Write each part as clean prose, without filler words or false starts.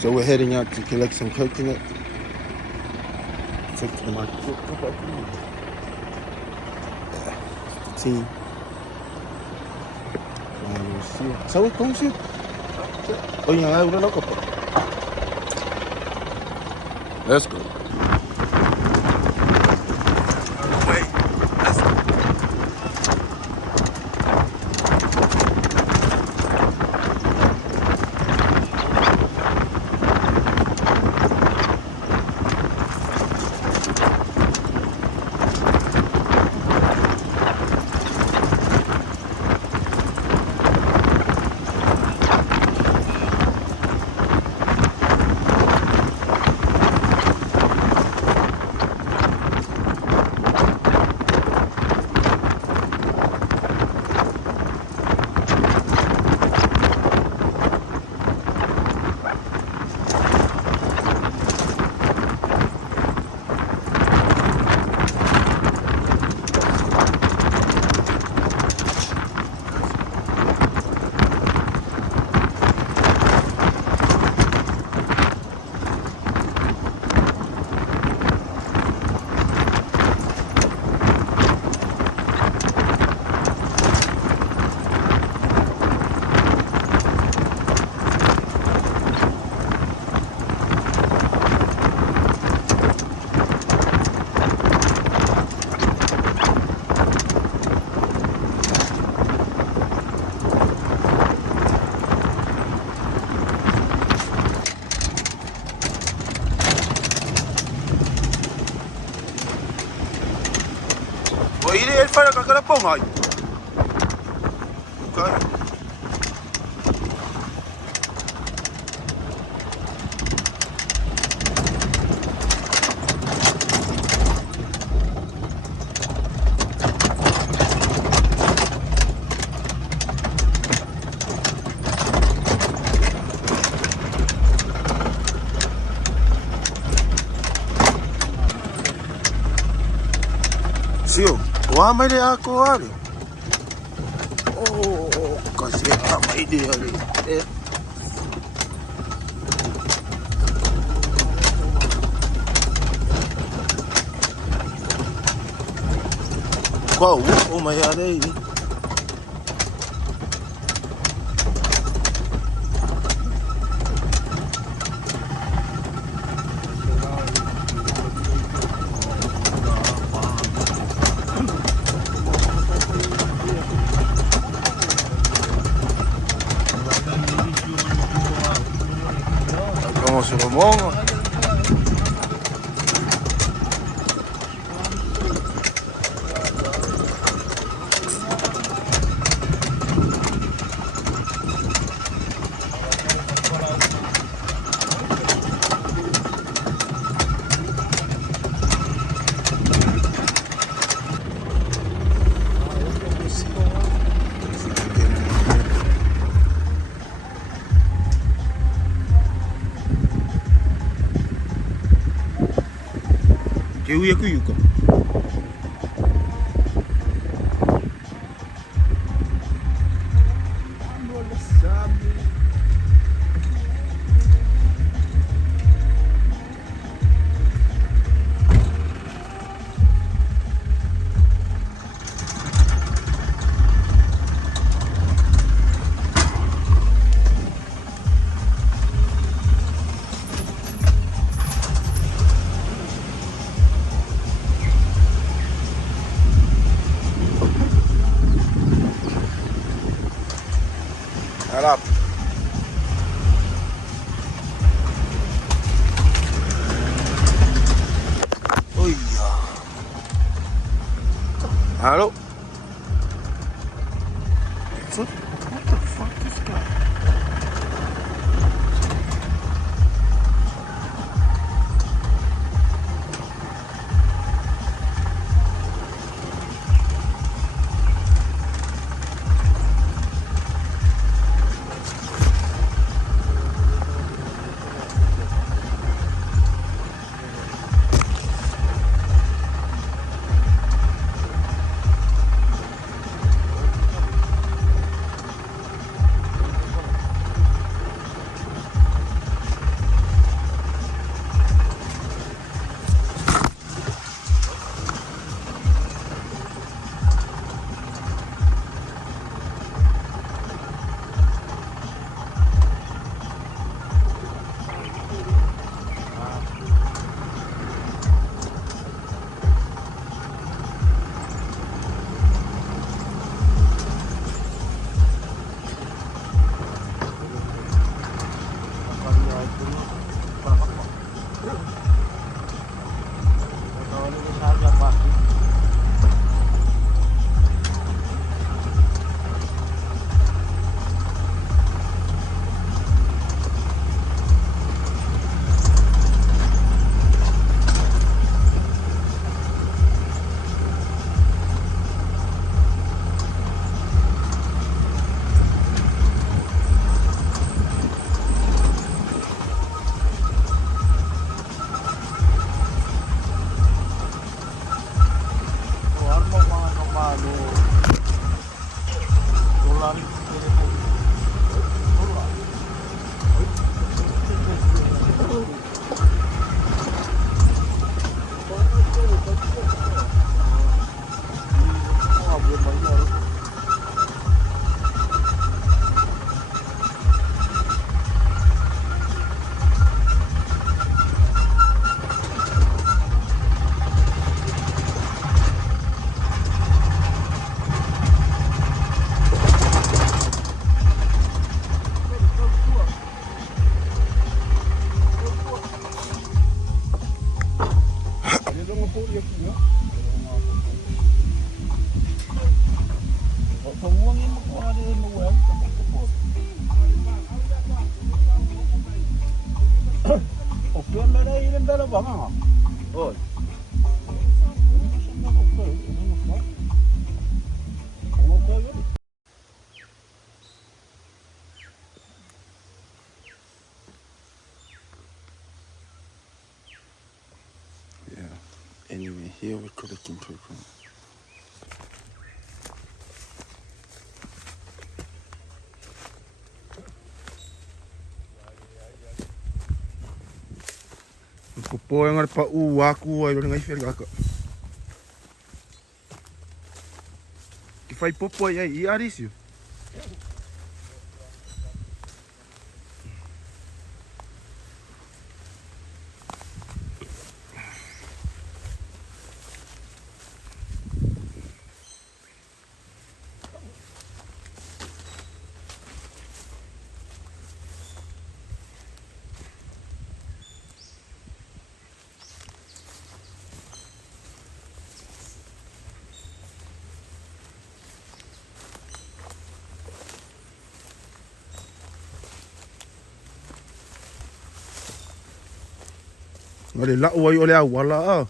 So we're heading out to collect some coconut. Take to the market. The team. ¿Sabes cómo se? Oye, uno loco. Let's go. Oye, el faro que la pongo ahí. Sio, wamele ako wale. Oh, kasi kama ide yale. Kwa huko mayale. Como se lo mongo. Que huye kuyuko. Harap. Oh iya. Halo. What the fuck this guy? lang. Oh. Yeah. Anyway, here we're collecting paper. Popo yang ada pak aku ai dengan ifel kakak. Que faz popo aí, Arício. Olha lá, olha lá.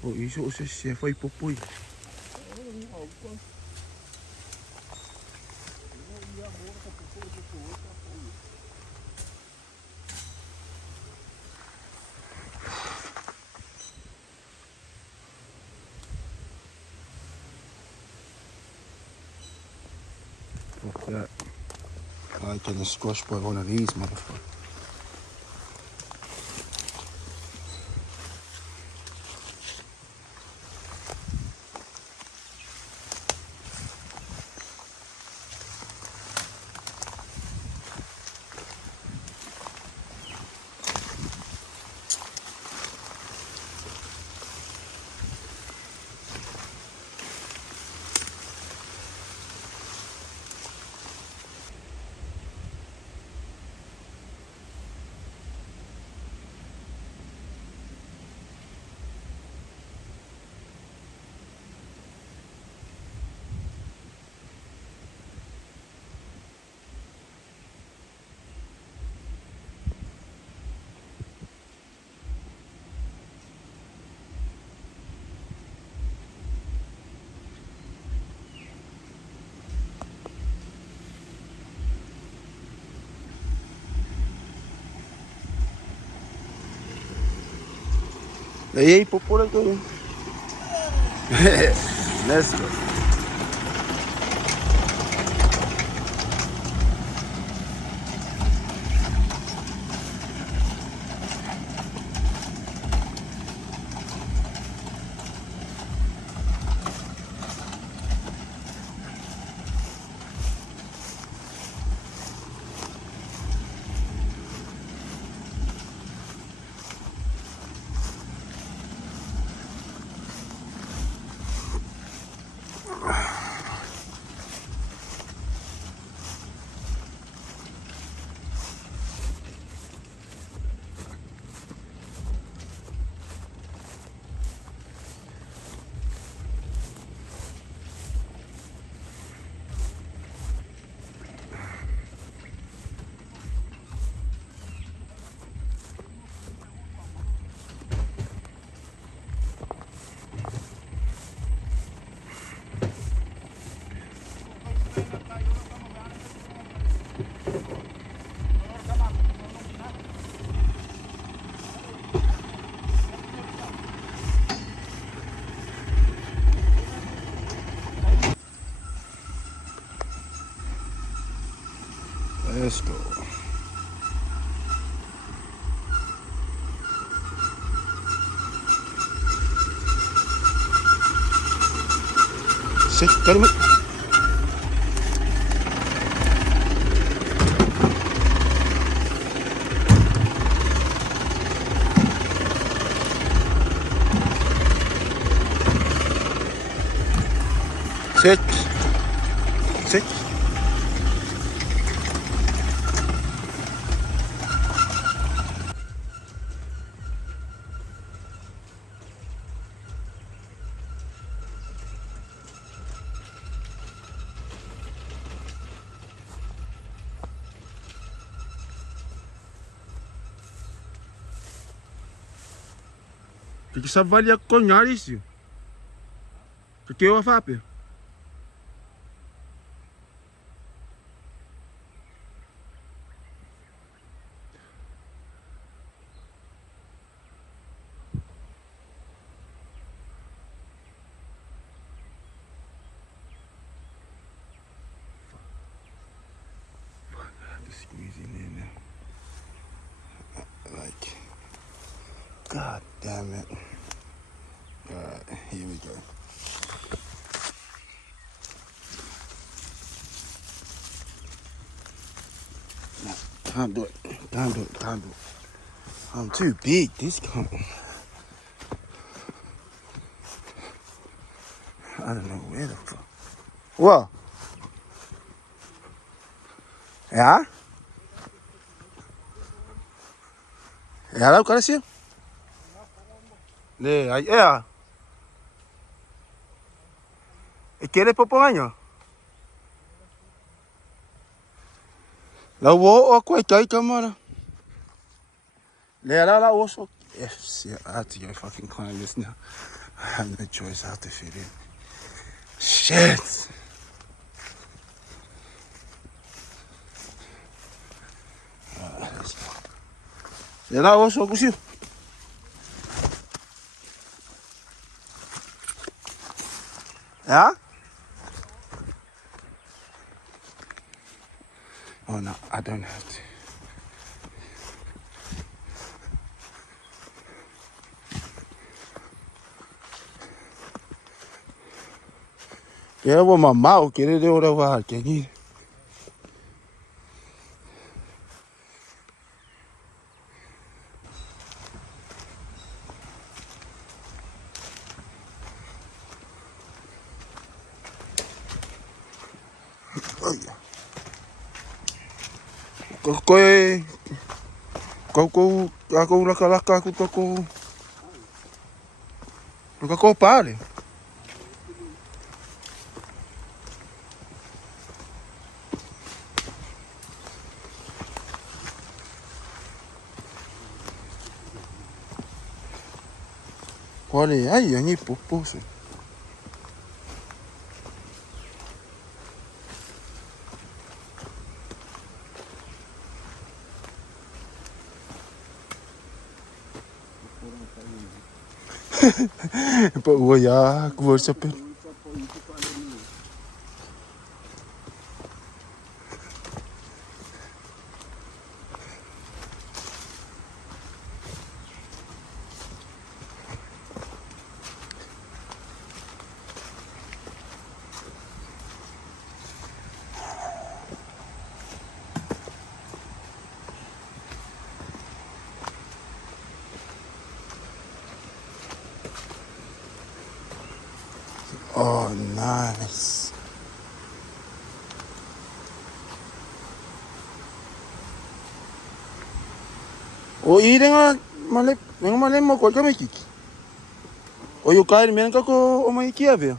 Oh, isso você foi popo. Fuck that. I can squash by one of these motherfuckers. Hey, popo lang to. Let's go. Let's go. Sit, tell me. Sit. Sit. Tem que saber avaliar conhar isso. Porque eu a fape. Squeezing in there. Like, God damn it. Alright, here we go. No, can't do it. Can't do it. Can't do it. I'm too big. This can't. I don't know where the fuck. What? Yeah? Yeah, lá o cara assim. Né, aí é. E quer ir para año. Lá o qual que aí câmera. Né, lá o so. Yes, yeah, I have to go fucking climb this now. I have no choice. I have to fit in. Shit. Let's go. Yeah, lá o so kusi. Yeah? Oh no, I don't have to. Yeah, well, my mouth get it over I can eat. Kau aku laka aku toko. Kau pare. Olha aí, aí poposo. But ya, conversa pe. Oh, nice. O irenga malek mo ko kami kiki. O yo kair men ka ko o mai kia ve.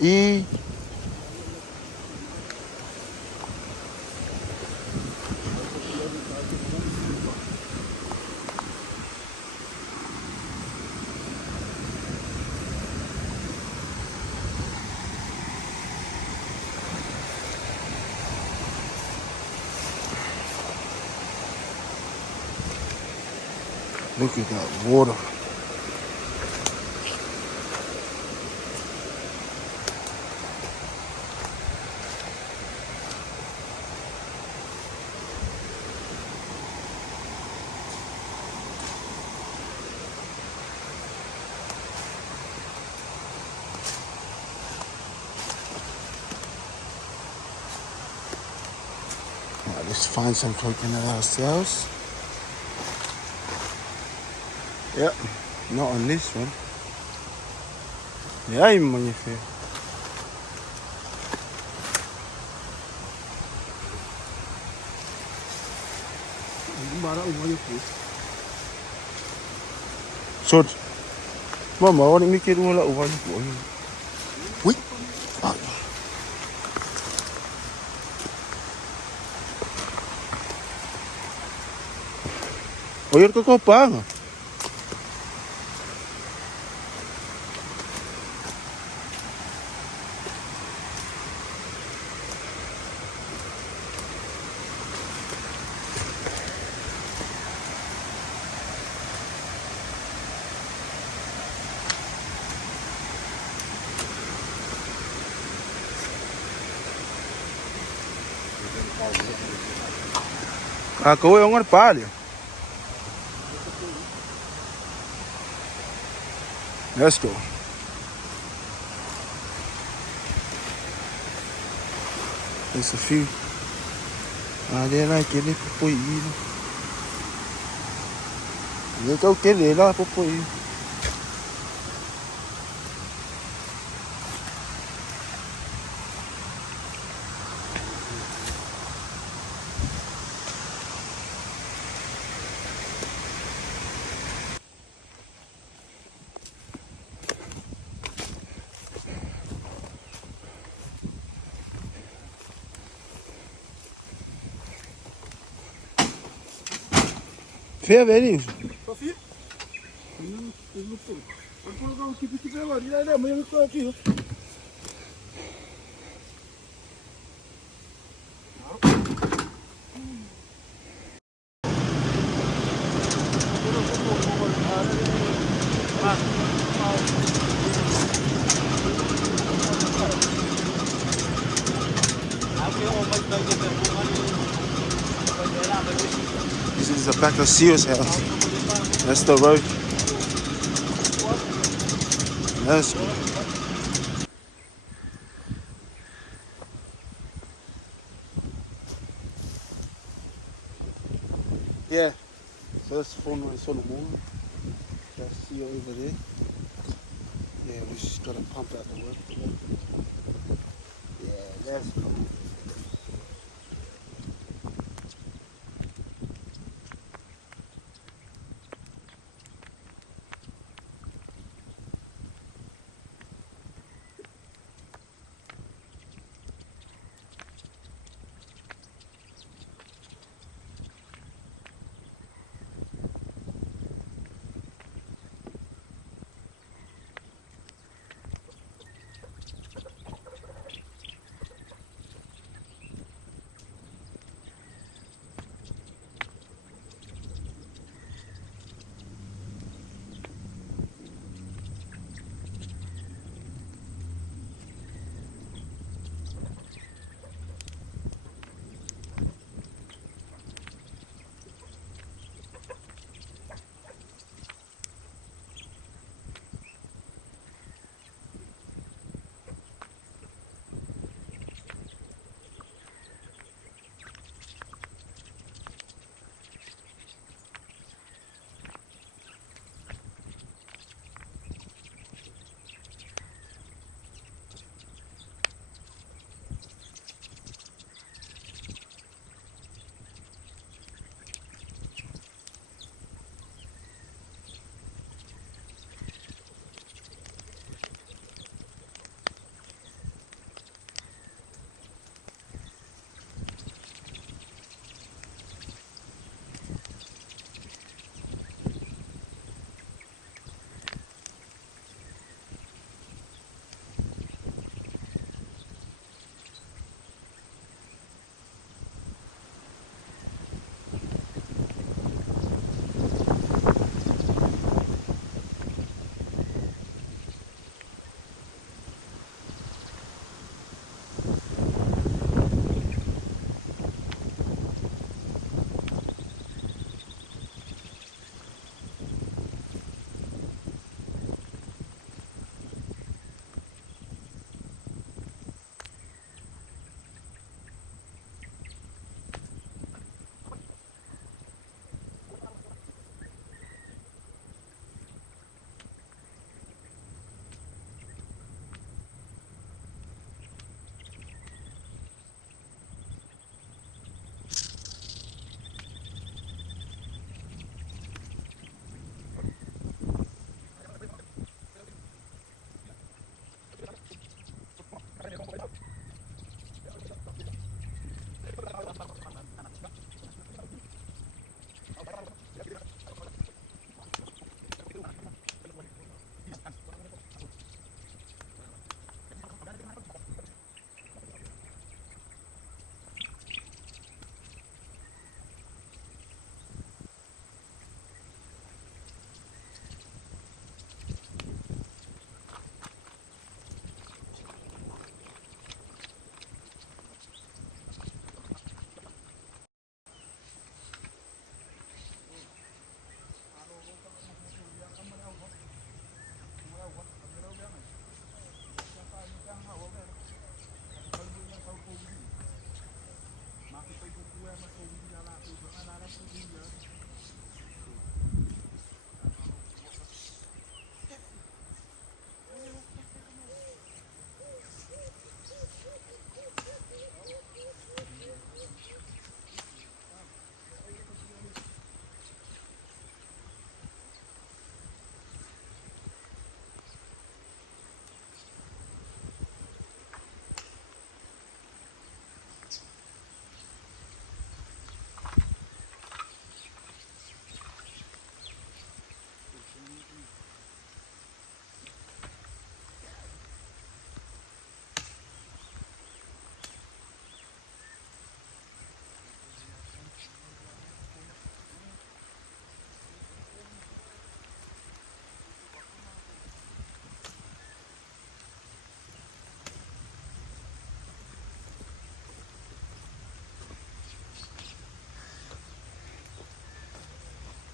E look at that water. Right, let's find some coconut ourselves. Yep, not on this one. Yeah, I'm on your face. Sod. Mama, orang mikir wala uwan ko. Wait. Oyur ko pa nga. Acabou é um palio. Let's go. There's a few. They're like getting it for you. They go get it up for you. Fair value. Coffee? There's no food. I'm going to go keep it together. You know that, man. Let's go here. This is the back of Seal's house. That's the road. Let's go. Yeah. So that's the phone when it's on the moon. That's Seal over there. Yeah, we just gotta pump out the work. Yeah, that's cool.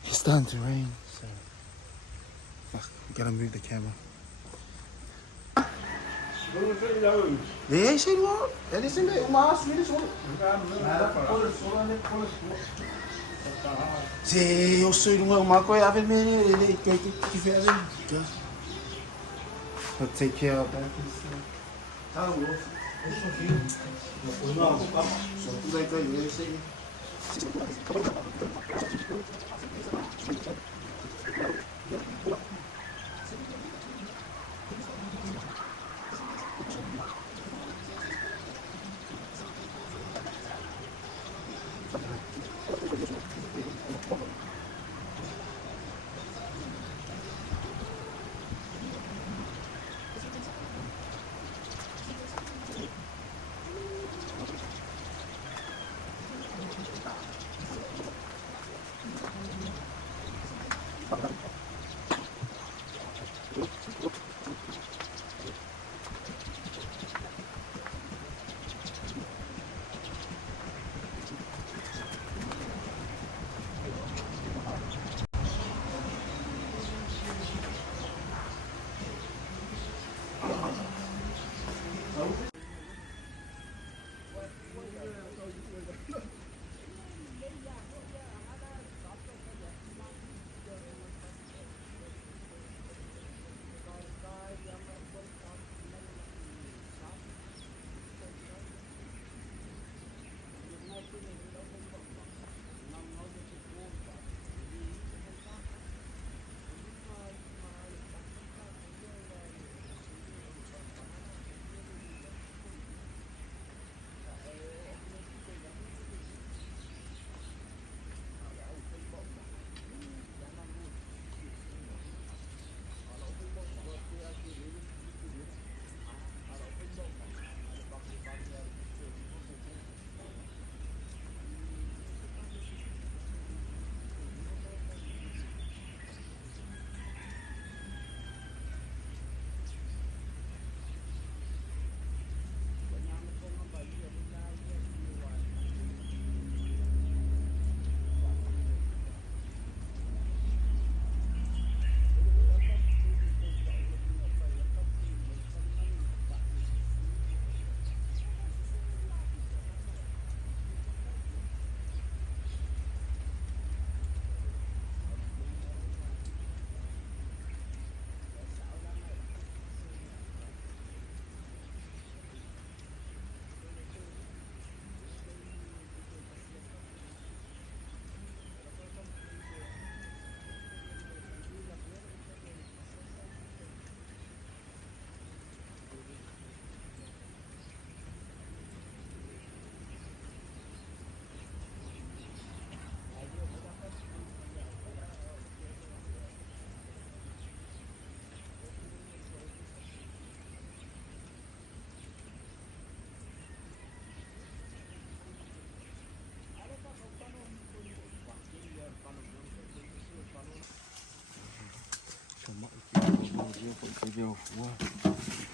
It's starting to rain, so fuck, we gotta move the camera. Yeah, say what? Ele se me umas filhos só. Se eu sou uma coisa a ver me ele que fez ali. I'll take care of that. Ah, well. Não, só tudo aí que eu sei.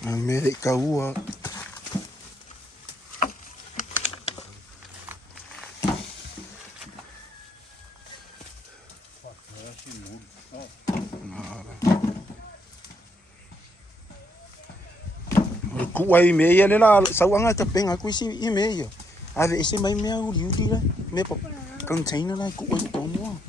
Amerika ua. Kuwa i meia le la sauanga ta penga kuisi i meia. Ave ese mai mea uri uri la me pa container la kuwa ko mo.